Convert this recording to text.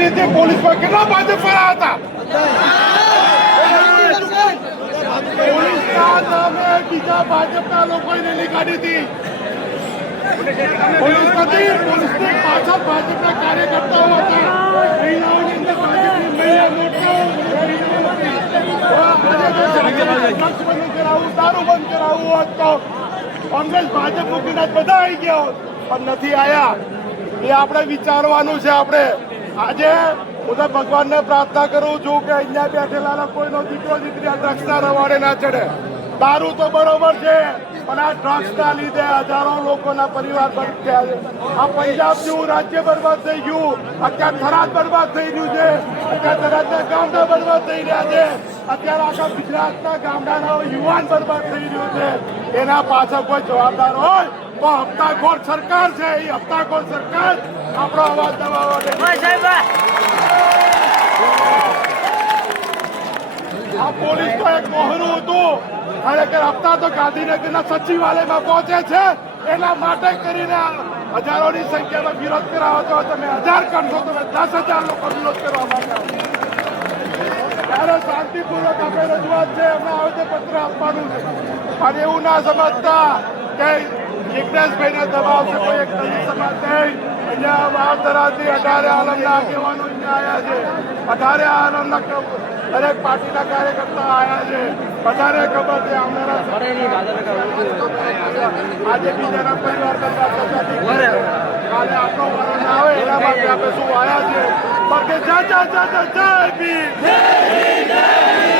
રીતે પોલીસમાં કેટલા ભાજપ વાળા હતા? પોલીસના નામે બીજા ભાજપના લોકોએ રેલી કાઢી હતી. પોલીસ નથી, પોલીસની પાછળ ભાજપના કાર્યકર્તાઓ હતા. મહિલાઓની અંદર ભાજપની મહિલા મોરચાઓ ડ્રગ્સ બંધ કરાવવું, દારૂ બંધ કરાવવું હોત તો કોંગ્રેસ ભાજપ મૂકીને બધા આવી ગયા હોત, પણ નથી આયા. એ આપણે વિચારવાનું છે. આપણે આજે હું તો ભગવાનને પ્રાર્થના કરું છું કે અહીંયા બેઠેલા કોઈનો દીકરો દીકરી આ ડ્રગ્સના રવાડે ના ચડે. દારૂ તો બરોબર છે, પણ આ ડ્રગ્સના લીધે હજારો લોકોના પરિવાર બંધ થયા છે. આ પંજાબ જેવું રાજ્ય બરબાદ થઈ ગયું. અત્યારે થરાદ બરબાદ થઈ ગયું છે. અત્યારે થરાદના ગામડા બરબાદ થઈ રહ્યા છે. અત્યારે આખા ગુજરાતના ગામડાના યુવાન બરબાદ થઈ રહ્યું છે. એના પાછળ કોઈ જવાબદાર હોય તો હપ્તાખોર સરકાર છે. એ હપ્તાખોર સરકાર આપણો અવાજ દબાવવા. આ પોલીસ તો એક મોહરું હતું. ખરેખર હપ્તા તો ગાંધીનગરના સચિવાલયમાં પહોંચે છે. એના માટે કરીને હજારોની સંખ્યામાં વિરોધ કરાવો છો. તમે 1000 કરશો, તમે 10,000 લોકો વિરોધ કરવા માંગો. ત્યારે શાંતિપૂર્વક આપણે રજૂઆત છે, એમને આવેદનપત્ર આપવાનું છે. અને એવું ના સમજતા કે જિજ્ઞેશભાઈને દબાવશે કોઈ એક દલિત સમાજ નહીં. અહીંયા વાવધરાથી 18 આલમના આગેવાનો અહીંયા આવ્યા છે. 18 આલમના દરેક પાર્ટીના કાર્યકર્તા આવ્યા છે. વધારે ખબર છે આવનારા આજે બીજાના પરિવાર કરતા કાલે આપણો વારો ના આવે એના માટે આપણે શું આવ્યા છે. જય ભીમ.